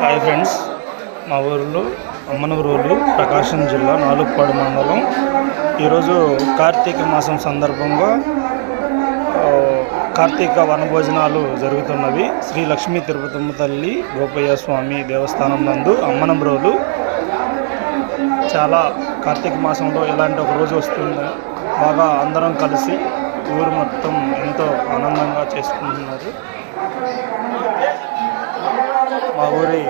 Hi friends, మా ఊరిలో అమ్మనూరు ప్రకాశం జిల్లా నాలుగుపాడు మండలం. ఈరోజు కార్తీక మాసం సందర్భంగా కార్తీక వనభోజనాలు జరుగుతున్నవి. శ్రీ లక్ష్మీ తిరుపతమ్మ తల్లి గోపయ్య స్వామి దేవస్థానం నందు అమ్మనూరు. చాలా కార్తీక మాసంలో ఇలాంటి ఒక రోజు వస్తుంది. బాగా అందరం కలిసి ఊరు మొత్తం ఎంతో ఆనందంగా చేసుకుంటున్నారు. మా ఊరి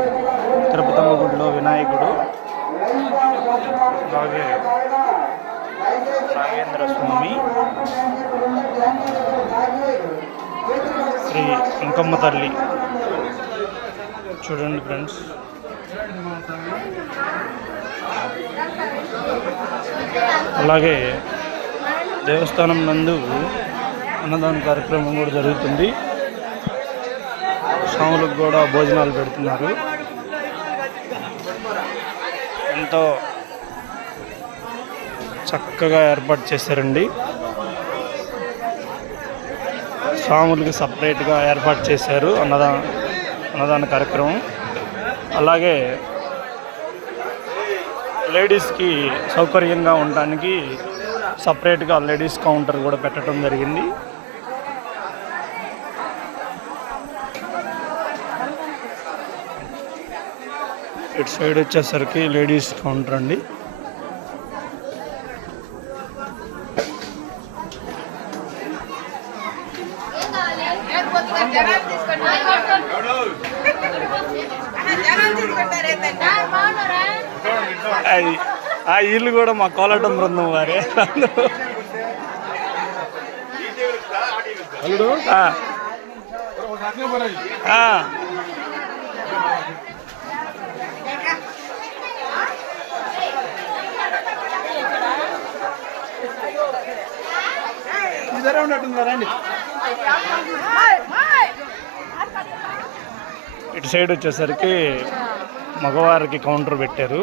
తిరుపతమ్మ గుడిలో వినాయకుడు, అలాగే నాగేంద్ర స్వామి, శ్రీ ఇంకమ్మ తల్లి. చూడండి ఫ్రెండ్స్, అలాగే దేవస్థానం నందు అన్నదాన కార్యక్రమం కూడా జరుగుతుంది. స్వాములకు కూడా భోజనాలు పెడుతున్నారు. ఎంతో చక్కగా ఏర్పాటు చేశారండి. స్వాములకి సపరేట్గా ఏర్పాటు చేశారు అన్నదాన కార్యక్రమం. అలాగే లేడీస్కి సౌకర్యంగా ఉండడానికి సపరేట్గా లేడీస్ కౌంటర్ కూడా పెట్టడం జరిగింది. ఇటు సైడ్ వచ్చేసరికి లేడీస్ కౌంటర్ అండి. ఆ ఇల్లు కూడా మా కోలాటం బృందం వారే. ఇటు సైడ్ వచ్చేసరికి మగవారికి కౌంటర్ పెట్టారు.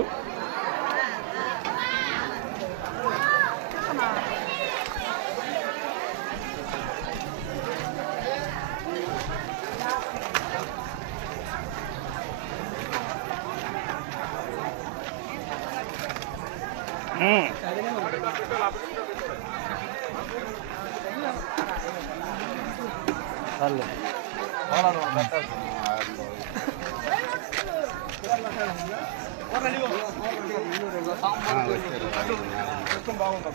బాగుంది.